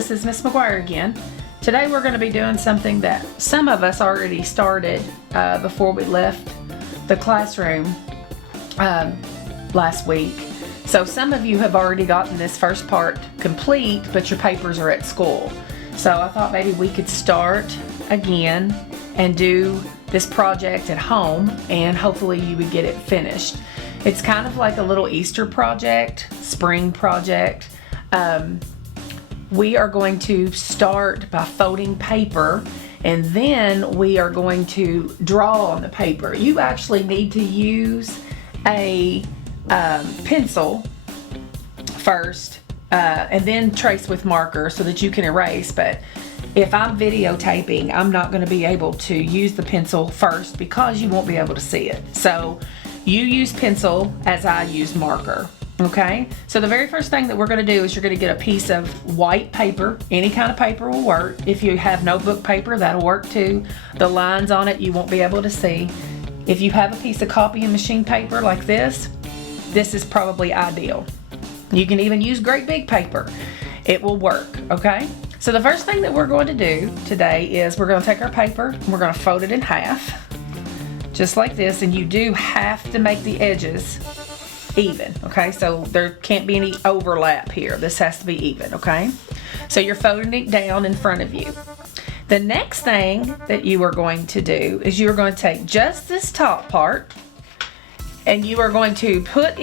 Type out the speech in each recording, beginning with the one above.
this is Miss McGuire again. Today we're going to be doing something that some of us already started before we left the classroom last week. So some of you have already gotten this first part complete, but your papers are at school. So I thought maybe we could start again and do this project at home, and hopefully you would get it finished. It's kind of like a little Easter project, spring project. We are going to start by folding paper, and then we are going to draw on the paper. You actually need to use a pencil first and then trace with marker so that you can erase. But if I'm videotaping, I'm not going to be able to use the pencil first because you won't be able to see it. So you use pencil as I use marker. Okay, so the very first thing that we're going to do is you're going to get a piece of white paper. Any kind of paper will work. If you have notebook paper, that'll work too. The lines on it you won't be able to see. If you have a piece of copying machine paper like this is probably ideal. You can even use great big paper. It will work, okay? So the first thing that we're going to do today is we're going to take our paper and we're going to fold it in half, just like this, and you do have to make the edges even, okay? So there can't be any overlap here. This has to be even, okay? So you're folding it down in front of you. The next thing that you are going to do is you're going to take just this top part and you are going to push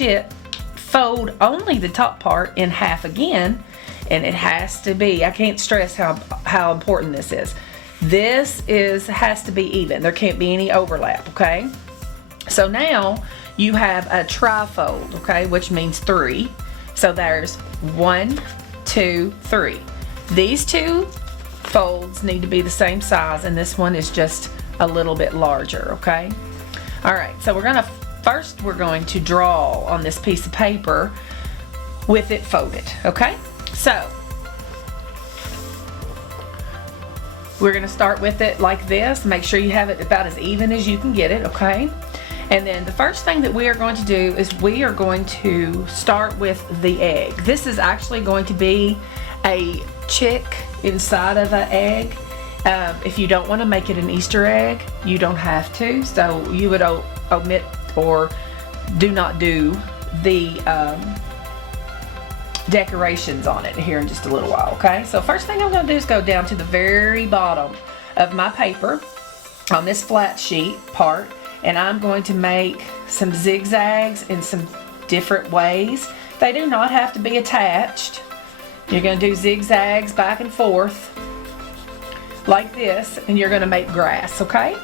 it, fold only the top part in half again, and it has to be, I can't stress how important this is. This has to be even. There can't be any overlap, okay? So now you have a trifold, okay, which means 3. So there's 1, 2, 3. These two folds need to be the same size, and this one is just a little bit larger, okay? All right, so we're going to draw on this piece of paper with it folded, okay? So we're gonna start with it like this. Make sure you have it about as even as you can get it, okay? And then the first thing that we are going to do is we are going to start with the egg. This is actually going to be a chick inside of an egg. If you don't want to make it an Easter egg, you don't have to. So you would omit or do not do the decorations on it here in just a little while, okay? So first thing I'm going to do is go down to the very bottom of my paper on this flat sheet part, and I'm going to make some zigzags in some different ways. They do not have to be attached. You're going to do zigzags back and forth like this, and you're going to make grass, okay?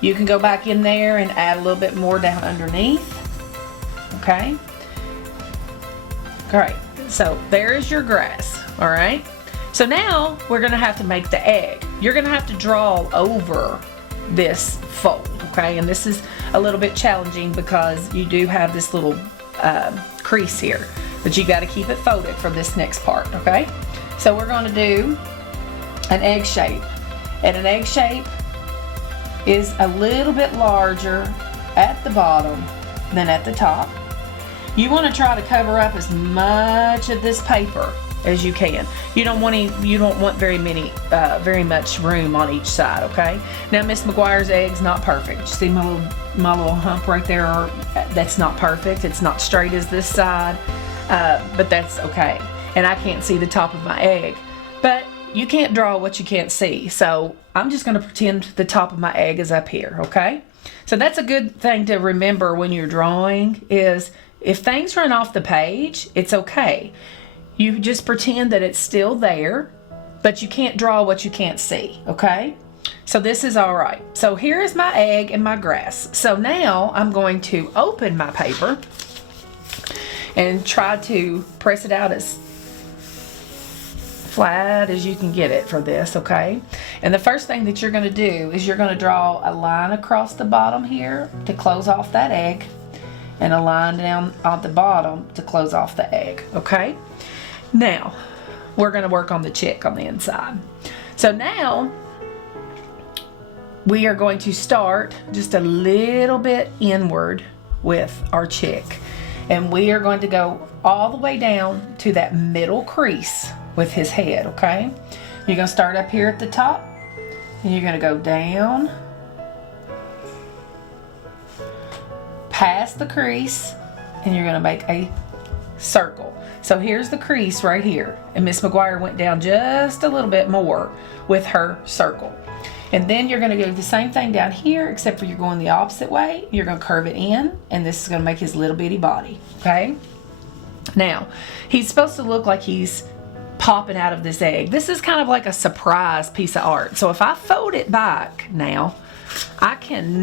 You can go back in there and add a little bit more down underneath, okay? All right, so there is your grass, all right? So now we're going to have to make the egg. You're going to have to draw over this fold, okay? And this is a little bit challenging because you do have this little crease here, but you got to keep it folded for this next part, okay? So we're going to do an egg shape, and an egg shape is a little bit larger at the bottom than at the top. You want to try to cover up as much of this paper as you can. You don't want very much room on each side, okay? Now Miss McGuire's egg's not perfect. You see my little hump right there? That's not perfect. It's not straight as this side, but that's okay. And I can't see the top of my egg. But you can't draw what you can't see. So I'm just gonna pretend the top of my egg is up here, okay? So that's a good thing to remember when you're drawing, is if things run off the page, it's okay. You just pretend that it's still there, but you can't draw what you can't see, okay? So this is all right. So here is my egg and my grass. So now I'm going to open my paper and try to press it out as flat as you can get it for this, okay? And the first thing that you're going to do is you're going to draw a line across the bottom here to close off that egg, and a line down on the bottom to close off the egg, okay? Now we're going to work on the chick on the inside. So now we are going to start just a little bit inward with our chick. And we are going to go all the way down to that middle crease with his head, okay? You're going to start up here at the top, and you're going to go down past the crease, and you're going to make a circle. So here's the crease right here, and Miss McGuire went down just a little bit more with her circle. And then you're going to do the same thing down here, except for you're going the opposite way. You're going to curve it in, and this is going to make his little bitty body, okay? Now, he's supposed to look like he's popping out of this egg. This is kind of like a surprise piece of art. So if I fold it back now, I can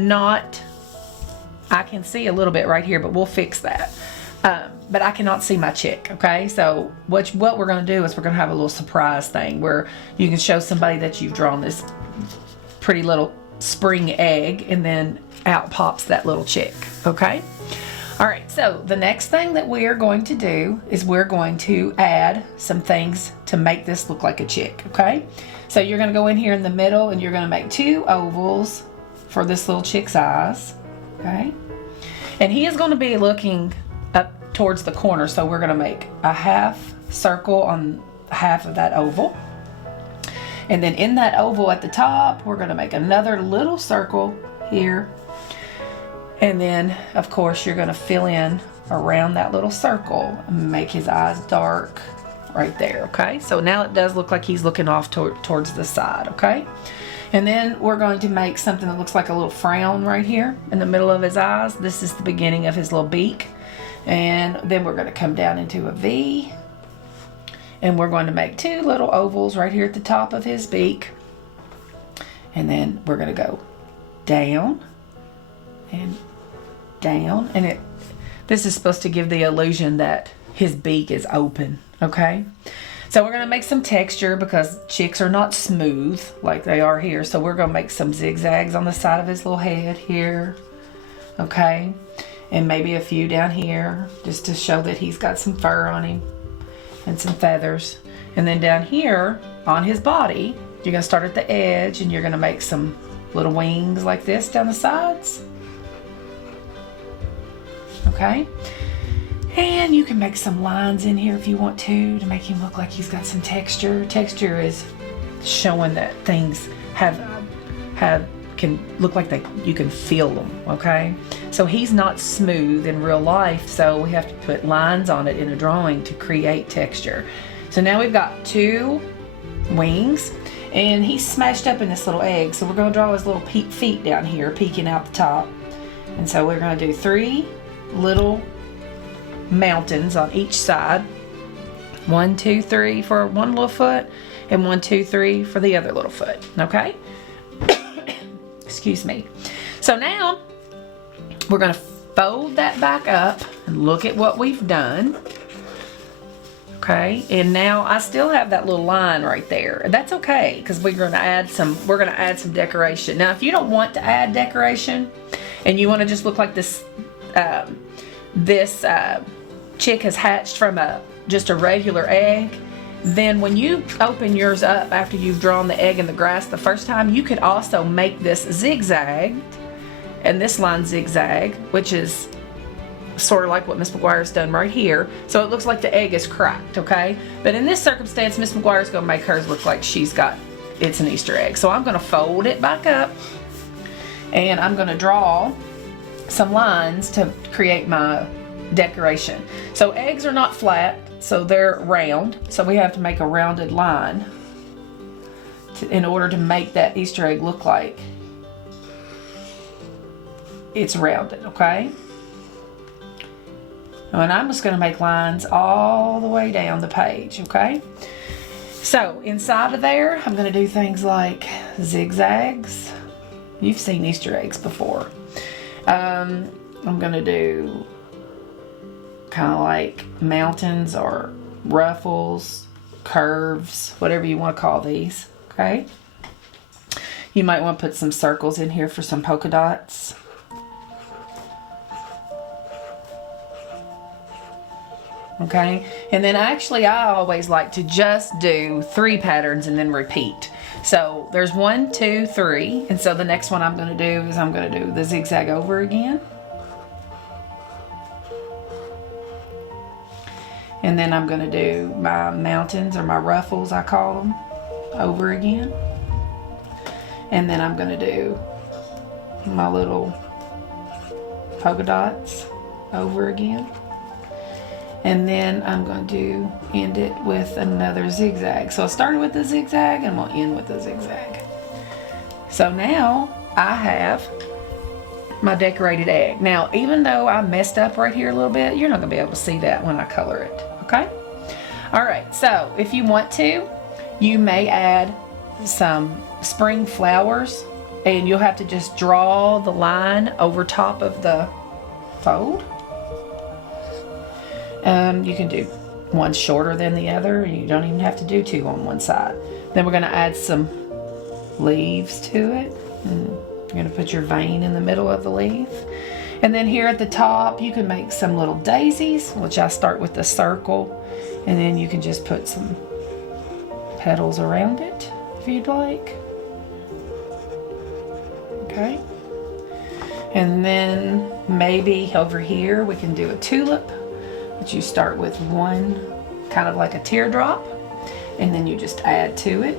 see a little bit right here, but we'll fix that. But I cannot see my chick, okay? So what we're going to do is we're going to have a little surprise thing where you can show somebody that you've drawn this pretty little spring egg, and then out pops that little chick, okay? All right, so the next thing that we are going to do is we're going to add some things to make this look like a chick, okay? So you're going to go in here in the middle, and you're going to make 2 ovals for this little chick's eyes, okay? And he is going to be looking up towards the corner, so we're going to make a half circle on half of that oval. And then in that oval at the top, we're going to make another little circle here. And then, of course, you're going to fill in around that little circle and make his eyes dark right there, okay? So now it does look like he's looking off towards the side, okay? And then we're going to make something that looks like a little frown right here in the middle of his eyes. This is the beginning of his little beak. And then we're going to come down into a V. And we're going to make 2 little ovals right here at the top of his beak. And then we're going to go down and down. And this is supposed to give the illusion that his beak is open, okay? So we're going to make some texture because chicks are not smooth like they are here. So we're going to make some zigzags on the side of his little head here, okay? And maybe a few down here just to show that he's got some fur on him and some feathers. And then down here on his body, you're going to start at the edge, and you're going to make some little wings like this down the sides, okay? And you can make some lines in here if you want to make him look like he's got some texture. Texture is showing that things can look like you can feel them, okay? So he's not smooth in real life, so we have to put lines on it in a drawing to create texture. So now we've got 2 wings, and he's smashed up in this little egg, so we're going to draw his little feet down here peeking out the top. And so we're going to do 3 little mountains on each side. 1, 2, 3 for one little foot, and 1, 2, 3 for the other little foot, okay? Excuse me. So now we're going to fold that back up and look at what we've done, okay? And now I still have that little line right there, and that's okay because we're going to add some decoration. Now if you don't want to add decoration and you want to just look like this chick has hatched from just a regular egg, then when you open yours up after you've drawn the egg in the grass the first time, you could also make this zigzag and this line zigzag, which is sort of like what Miss McGuire's done right here. So it looks like the egg is cracked, okay? But in this circumstance, Miss McGuire's going to make hers look like it's an Easter egg. So I'm going to fold it back up, and I'm going to draw some lines to create my decoration. So eggs are not flat, so they're round. So we have to make a rounded line in order to make that Easter egg look like it's rounded, okay? And I'm just going to make lines all the way down the page, okay? So inside of there, I'm going to do things like zigzags. You've seen Easter eggs before. I'm going to do kind of like mountains or ruffles, curves, whatever you want to call these, okay? You might want to put some circles in here for some polka dots. Okay, and then actually I always like to just do 3 patterns and then repeat. So there's 1, 2, 3, and so the next one I'm going to do is I'm going to do the zigzag over again. And then I'm gonna do my mountains, or my ruffles I call them, over again. And then I'm gonna do my little polka dots over again. And then I'm going to end it with another zigzag. So I started with the zigzag and I'm going to end with the zigzag. So now I have my decorated egg. Now, even though I messed up right here a little bit, you're not going to be able to see that when I color it, okay? All right, so if you want to, you may add some spring flowers, and you'll have to just draw the line over top of the fold. You can do one shorter than the other. You don't even have to do two on one side. Then we're going to add some leaves to it. You're going to put your vein in the middle of the leaf. And then here at the top, you can make some little daisies, which I start with the circle. And then you can just put some petals around it if you'd like. Okay. And then maybe over here we can do a tulip. But you start with one, kind of like a teardrop, and then you just add to it.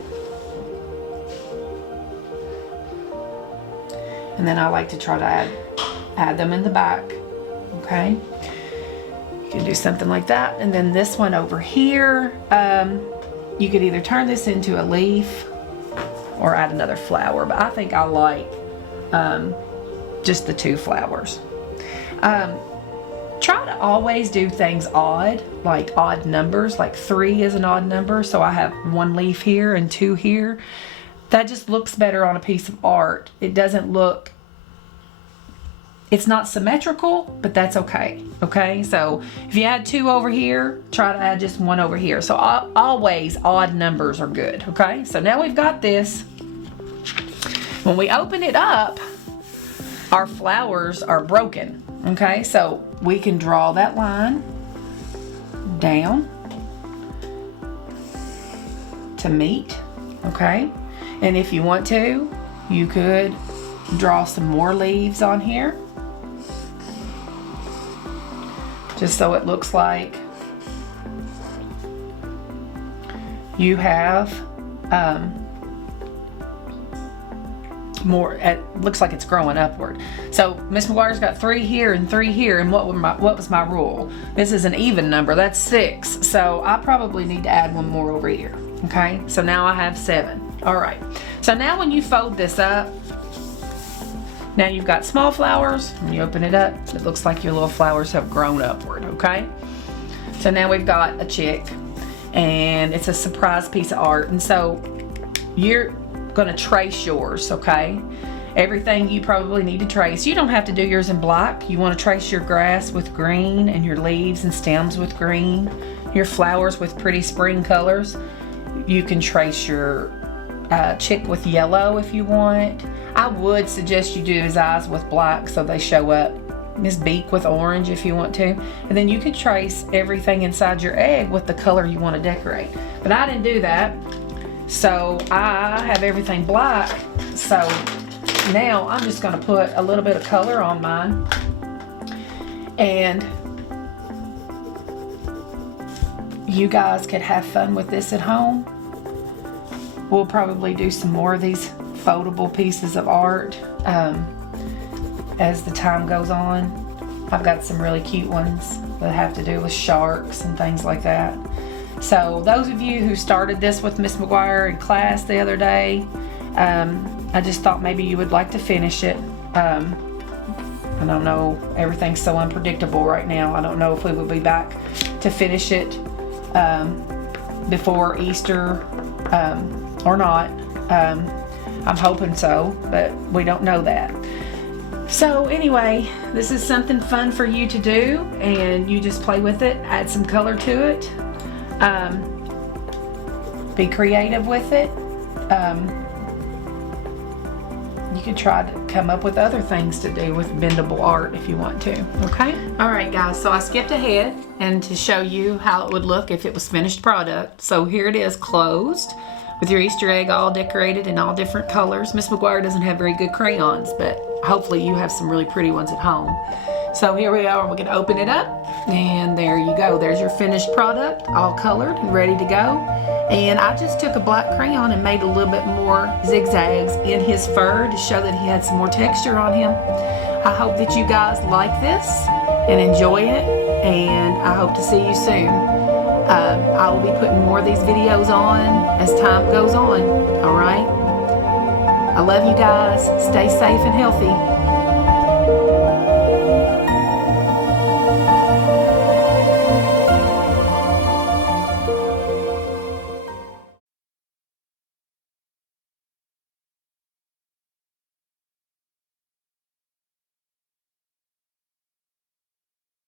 And then I like to try to add them in the back, okay? You can do something like that. And then this one over here, you could either turn this into a leaf or add another flower, but I think I like just the two flowers. Try to always do things odd, like odd numbers, like 3 is an odd number, so I have 1 leaf here and 2 here. That just looks better on a piece of art. It doesn't look, it's not symmetrical, but that's okay, okay? So if you add 2 over here, try to add just 1 over here. So always odd numbers are good, okay? So now we've got this. When we open it up, our flowers are broken, okay? So we can draw that line down to meet, okay? And if you want to, you could draw some more leaves on here, just so it looks like you have more. It looks like it's growing upward. So Miss McGuire's got 3 here and 3 here, and what was my rule? This is an even number, that's 6. So I probably need to add 1 more over here. Okay, so now I have 7. All right, so now when you fold this up, now you've got small flowers. When you open it up, it looks like your little flowers have grown upward, okay? So now we've got a chick, and it's a surprise piece of art. And so you're gonna trace yours, okay? Everything you probably need to trace. You don't have to do yours in black. You wanna trace your grass with green, and your leaves and stems with green, your flowers with pretty spring colors. You can trace your chick with yellow if you want. I would suggest you do his eyes with black so they show up. His beak with orange if you want to. And then you can trace everything inside your egg with the color you want to decorate. But I didn't do that. So I have everything black. So now I'm just going to put a little bit of color on mine. And you guys could have fun with this at home. We'll probably do some more of these foldable pieces of art as the time goes on. I've got some really cute ones that have to do with sharks and things like that. So those of you who started this with Miss McGuire in class the other day, I just thought maybe you would like to finish it. I don't know, everything's so unpredictable right now. I don't know if we will be back to finish it before Easter or not. I'm hoping so, but we don't know that. So anyway, this is something fun for you to do, and you just play with it, add some color to it, be creative with it. You could try to come up with other things to do with bendable art if you want to, okay? All right guys, so I skipped ahead and to show you how it would look if it was finished product. So here it is closed, with your Easter egg all decorated in all different colors. Miss McGuire doesn't have very good crayons, but hopefully you have some really pretty ones at home. So here we are, we're gonna open it up, and there you go. There's your finished product, all colored and ready to go. And I just took a black crayon and made a little bit more zigzags in his fur to show that he had some more texture on him. I hope that you guys like this and enjoy it, and I hope to see you soon. I will be putting more of these videos on as time goes on, all right? I love you guys. Stay safe and healthy.